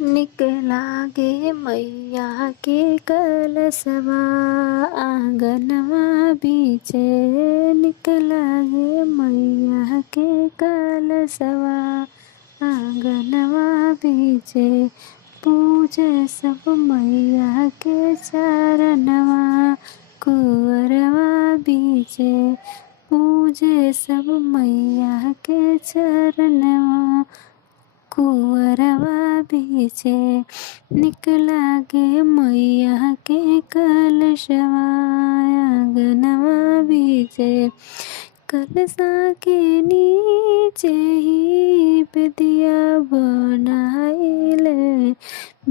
निकला गे मैया के कलशवा आंगनवा बीचे। निकला गे मैया के कलशवा आंगनवा बीचे। पूजे सब मैया के चरणवा कुंवरवा बीचे। पूजे सब मैया के चरणवा कुंवरवा बीचे। निकला गे मैया के कलशवा आंगनवा बीचे। कलशा के नीचे ही बेदिया बनाइले।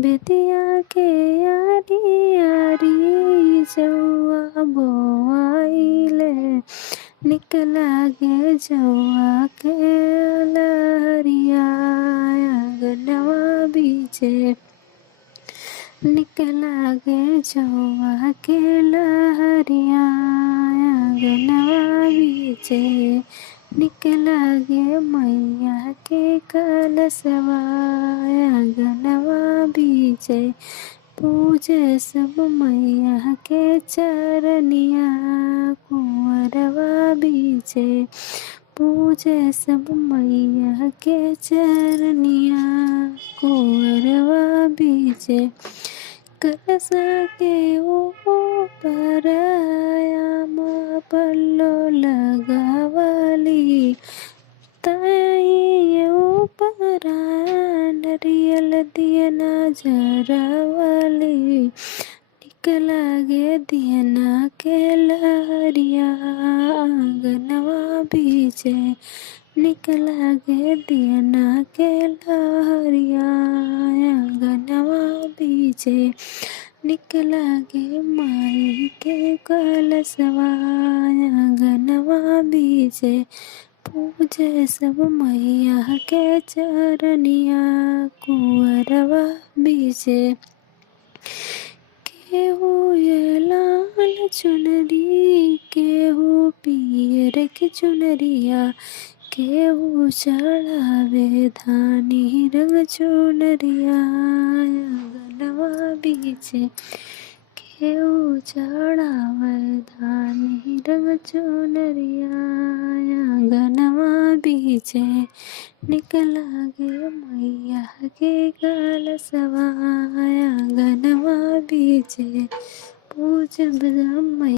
बेदिया के यारी यारी जौआ बोआइले। निकला गे जौआ के लहरिया आंगनवा बीचे। निकला गे जौआ के लहरिया आंगनवा बीचे। निकला गे मैया के कलशवा आंगनवा बीचे। पूजे सब मैया के चरनिया कुंवरवा बीचे। पूजे सब मैया के चरनिया कुंवरवा बीचे। कलशा के ऊपर आयाम पल्लो लगावली। ताई ऊपर नरियल दियना जरावली। निकला गे दियना के लहरिया आंगनवा बीचे। निकला गे दियना के लहरिया आंगनवा बीचे। निकला गे माई के कलशवा आंगनवा बीचे। पूजे सब मैया के चरनिया कुंवरवा बीचे। केहू ये लाल चुनरी केहू पियर की चुनरिया। केहू चढ़ावे धानी रंग चुनरिया आंगनवा बीचे। केहू चढ़ावे धानी रंग चुनरिया आंगनवा बीचे। निकला गे मैया के कलशवा आंगनवा बीचे। पूजब मैया।